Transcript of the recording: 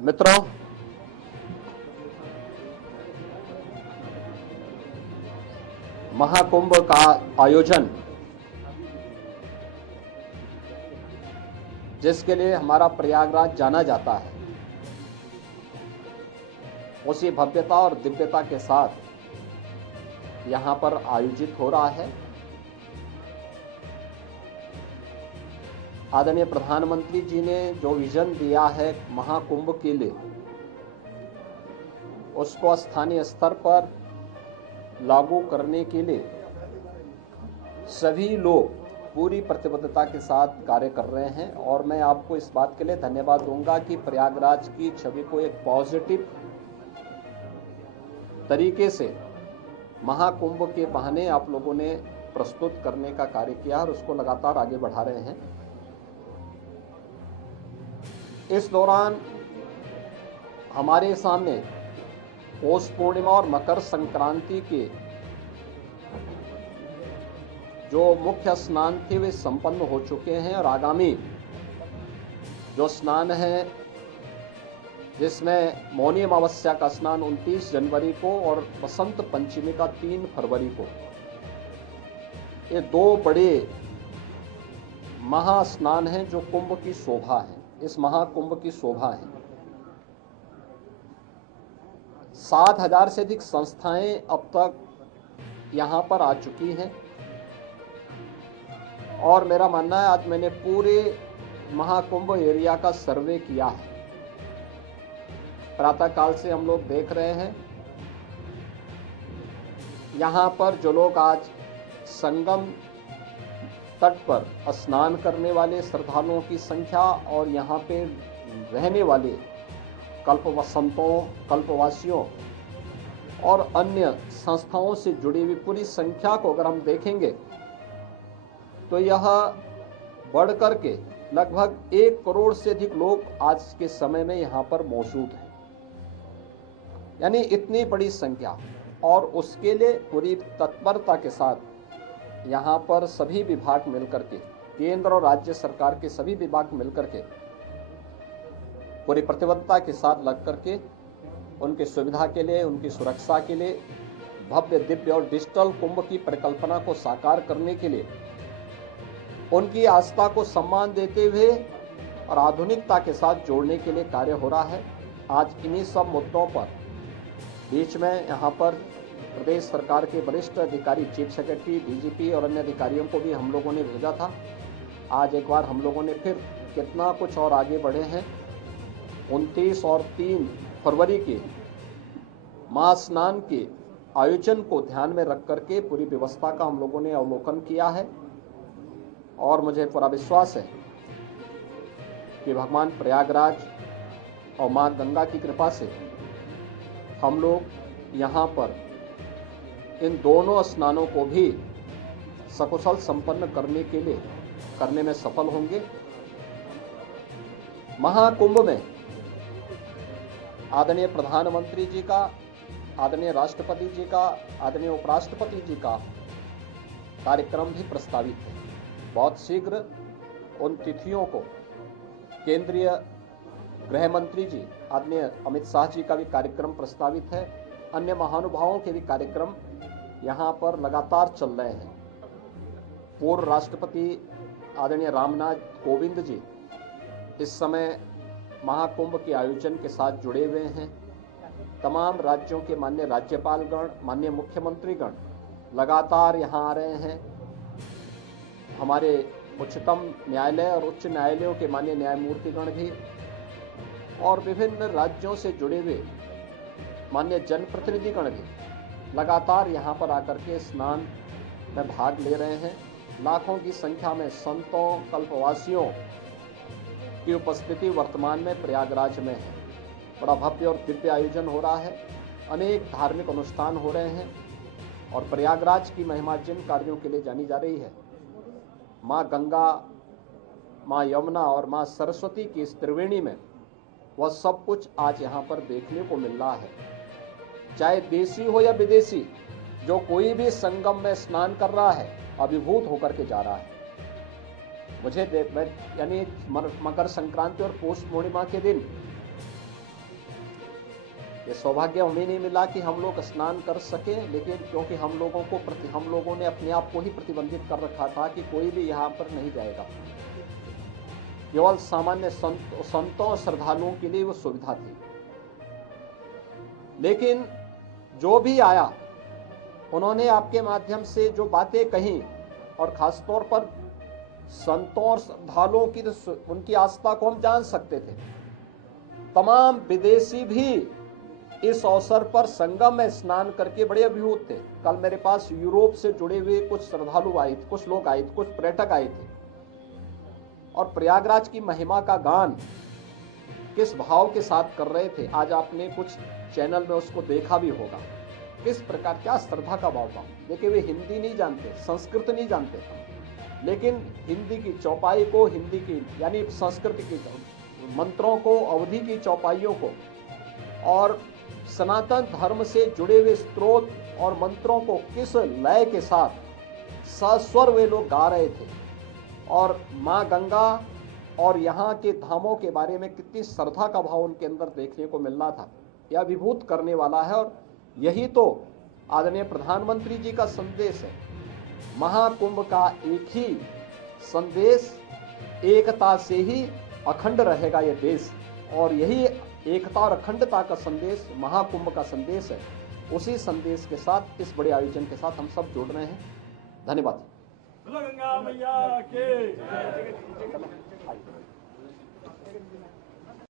मित्रों, महाकुंभ का आयोजन जिसके लिए हमारा प्रयागराज जाना जाता है, उसी भव्यता और दिव्यता के साथ यहाँ पर आयोजित हो रहा है। आदरणीय प्रधानमंत्री जी ने जो विजन दिया है महाकुंभ के लिए, उसको स्थानीय स्तर पर लागू करने के लिए सभी लोग पूरी प्रतिबद्धता के साथ कार्य कर रहे हैं। और मैं आपको इस बात के लिए धन्यवाद दूंगा कि प्रयागराज की छवि को एक पॉजिटिव तरीके से महाकुंभ के बहाने आप लोगों ने प्रस्तुत करने का कार्य किया और उसको लगातार आगे बढ़ा रहे हैं। इस दौरान हमारे सामने पौष पूर्णिमा और मकर संक्रांति के जो मुख्य स्नान थे वे संपन्न हो चुके हैं और आगामी जो स्नान है, जिसमें मौनी अमावस्या का स्नान 29 जनवरी को और बसंत पंचमी का 3 फरवरी को, ये दो बड़े महास्नान हैं जो कुंभ की शोभा है, इस महाकुंभ की शोभा है। 7,000 से अधिक संस्थाएं अब तक यहाँ पर आ चुकी हैं और मेरा मानना है, आज मैंने पूरे महाकुंभ एरिया का सर्वे किया है। प्रातः काल से हम लोग देख रहे हैं यहाँ पर जो लोग आज संगम तट पर स्नान करने वाले श्रद्धालुओं की संख्या और यहाँ पे रहने वाले कल्पवसंतों, कल्पवासियों और अन्य संस्थाओं से जुड़ी हुई पूरी संख्या को अगर हम देखेंगे तो यह बढ़ कर के लगभग 1 करोड़ से अधिक लोग आज के समय में यहाँ पर मौजूद हैं। यानी इतनी बड़ी संख्या, और उसके लिए पूरी तत्परता के साथ यहाँ पर सभी विभाग मिलकर के, केंद्र और राज्य सरकार के सभी विभाग मिलकर के पूरी प्रतिबद्धता के साथ लग करके उनकी सुविधा के लिए, उनकी सुरक्षा के लिए, भव्य दिव्य और डिजिटल कुंभ की परिकल्पना को साकार करने के लिए, उनकी आस्था को सम्मान देते हुए और आधुनिकता के साथ जोड़ने के लिए कार्य हो रहा है। आज इन्हीं सब मुद्दों पर बीच में यहाँ पर प्रदेश सरकार के वरिष्ठ अधिकारी, चीफ सेक्रेटरी, डीजीपी और अन्य अधिकारियों को भी हम लोगों ने भेजा था। आज एक बार हम लोगों ने फिर कितना कुछ और आगे बढ़े हैं। 29 और 3 फरवरी के महास्नान के आयोजन को ध्यान में रख करके पूरी व्यवस्था का हम लोगों ने अवलोकन किया है और मुझे पूरा विश्वास है कि भगवान प्रयागराज और माँ गंगा की कृपा से हम लोग यहाँ पर इन दोनों स्नानों को भी सकुशल संपन्न करने में सफल होंगे। महाकुंभ में आदरणीय प्रधानमंत्री जी का, आदरणीय राष्ट्रपति जी का, आदरणीय उपराष्ट्रपति जी का कार्यक्रम भी प्रस्तावित है। बहुत शीघ्र उन तिथियों को केंद्रीय गृह मंत्री जी आदरणीय अमित शाह जी का भी कार्यक्रम प्रस्तावित है। अन्य महानुभावों के भी कार्यक्रम यहाँ पर लगातार चल रहे हैं। पूर्व राष्ट्रपति आदरणीय रामनाथ कोविंद जी इस समय महाकुंभ के आयोजन के साथ जुड़े हुए हैं। तमाम राज्यों के माननीय राज्यपालगण, माननीय मुख्यमंत्रीगण लगातार यहाँ आ रहे हैं। हमारे उच्चतम न्यायालय और उच्च न्यायालयों के माननीय न्यायमूर्तिगण भी और विभिन्न राज्यों से जुड़े हुए माननीय जनप्रतिनिधिगण भी लगातार यहाँ पर आकर के स्नान में भाग ले रहे हैं। लाखों की संख्या में संतों, कल्पवासियों की उपस्थिति वर्तमान में प्रयागराज में है। बड़ा भव्य और दिव्य आयोजन हो रहा है। अनेक धार्मिक अनुष्ठान हो रहे हैं और प्रयागराज की महिमा जिन कार्यों के लिए जानी जा रही है, माँ गंगा, माँ यमुना और माँ सरस्वती की इस त्रिवेणी में, वह सब कुछ आज यहाँ पर देखने को मिल रहा है। चाहे देशी हो या विदेशी, जो कोई भी संगम में स्नान कर रहा है अभिभूत होकर के जा रहा है। मुझे यानी मकर संक्रांति और पौष पूर्णिमा के दिन ये सौभाग्य हमें नहीं मिला कि हम लोग स्नान कर सके, लेकिन क्योंकि हम लोगों ने अपने आप को ही प्रतिबंधित कर रखा था कि कोई भी यहाँ पर नहीं जाएगा। केवल सामान्य संतों और श्रद्धालुओं के लिए वो सुविधा थी। लेकिन जो भी आया उन्होंने आपके माध्यम से जो बातें कही, और खासतौर पर संतों और श्रद्धालुओं की तो उनकी आस्था को हम जान सकते थे। तमाम विदेशी भी इस अवसर पर संगम में स्नान करके बड़े अभिभूत थे। कल मेरे पास यूरोप से जुड़े हुए कुछ श्रद्धालु आए थे, कुछ लोग आए थे, कुछ पर्यटक आए थे, और प्रयागराज की महिमा का गान किस भाव के साथ कर रहे थे। आज आपने कुछ चैनल में उसको देखा भी होगा, किस प्रकार क्या श्रद्धा का भाव था। देखिए, वे हिंदी नहीं जानते, संस्कृत नहीं जानते थे, लेकिन हिंदी की चौपाई को, हिंदी की यानी संस्कृत की मंत्रों को, अवधि की चौपाइयों को और सनातन धर्म से जुड़े हुए स्त्रोत और मंत्रों को किस लय के साथ सस्वर वे लोग गा रहे थे, और माँ गंगा और यहाँ के धामों के बारे में कितनी श्रद्धा का भाव उनके अंदर देखने को मिल रहा था। यह अभिभूत करने वाला है, और यही तो आदरणीय प्रधानमंत्री जी का संदेश है। महाकुंभ का एक ही संदेश, एकता से ही अखंड रहेगा ये देश, और यही एकता और अखंडता का संदेश महाकुंभ का संदेश है। उसी संदेश के साथ, इस बड़े आयोजन के साथ हम सब जुड़ रहे हैं। धन्यवाद। गंगा मैया के